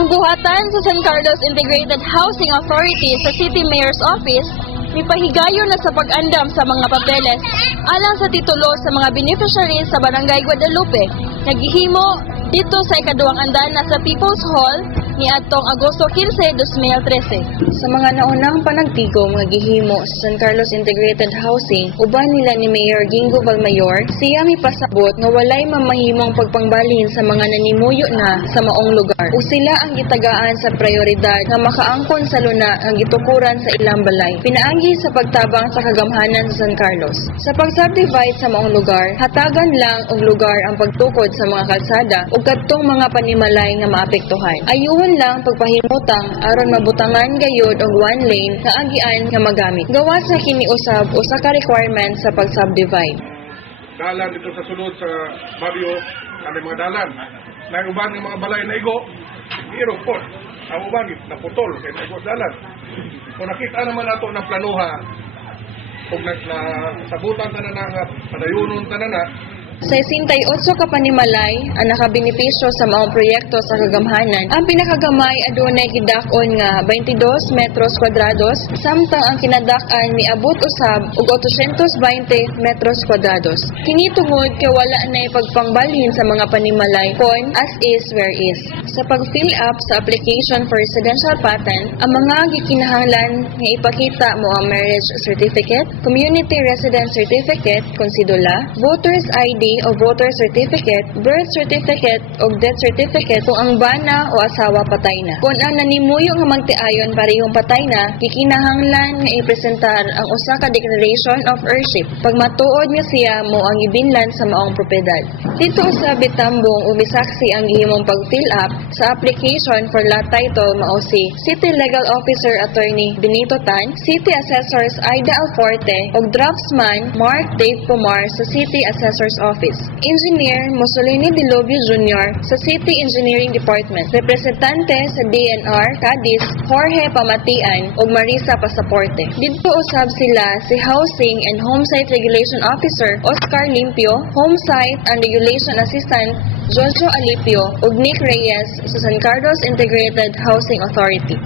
Ang buhatan sa San Carlos Integrated Housing Authority sa City Mayor's Office mipahigayon na sa pag-andam sa mga papeles alang sa titulo sa mga beneficiaries sa Barangay Guadalupe. Naghihimo dito sa ikaduhang andana sa People's Hall ni atong Agosto 15, 2013. Sa mga naunang panagtigom nga gihimo sa San Carlos Integrated Housing, uban nila ni Mayor Gingo Valmayor, siya mipasabot nga walay mamahimong pagpangbalhin sa mga nanimuyo na sa maong lugar. O sila ang gitagaan sa prioridad nga makaangkon sa luna ang gitukuran sa ilang balay. Pinaagi sa pagtabang sa kagamhanan sa San Carlos. Sa pag-subdivide sa maong lugar, hatagan lang og lugar ang pagtukod sa mga kalsada ug kadtong mga panimalay nga maapektuhan. Ayuhon lang pagpahimutang aron mabutangan gayud og one lane nga agian nga magamit. Gawas sa kiniusab usa ka requirement sa pag-subdivide. Dalan dito sa sulod sa baryo, ang mga dalan. Na uban ng mga balay na igo, irog po. Ang uban naputol kay naigo dalan. Kung nakita naman nato ng planuha, kung nasabutan ka na nga, padayunon ka na, Sa 68 ka panimalay ang nakabenepisyo sa maong proyekto sa kagamhanan, ang pinakagamay adunay gidakon nga 22 metros kwadrados, samtang ang kinadak-an miabot usab og 820 metros kwadrados. Kini tungod kay wala nay pagpangbalhin sa mga panimalay kon as is where is. Sa pag-fill up sa application for residential patent, ang mga gikinahanglan nga ipakita mo ang marriage certificate, community residence certificate kon sidula, voters ID o voter certificate, birth certificate o death certificate kung ang bana o asawa patay na. Kung ang nanimuyo nga magtiayon parehong patay na, gikinahanglan nga ipresentar ang usa ka declaration of heirship. Pag matuod nga siya mo ang ibinlan sa maong propiedad. Dito sa bitambong umisaksi ang gihimong pag-fill up sa application for lot title mao si City Legal Officer Attorney Benito Tan, City Assessors Aida Alforte ug Draftsman Mark Dave Pomar sa City Assessor's Office. Engineer Mussolini Dilobio Jr. sa City Engineering Department. Representante sa DNR, Cadiz, Jorge Pamatian ug Marisa Pasaporte. Dito usab sila si Housing and Homesite Regulation Officer Oscar Limpio, Homesite and Regulation Assistant Jojo Alipio ug Nick Reyes sa San Carlos Integrated Housing Authority.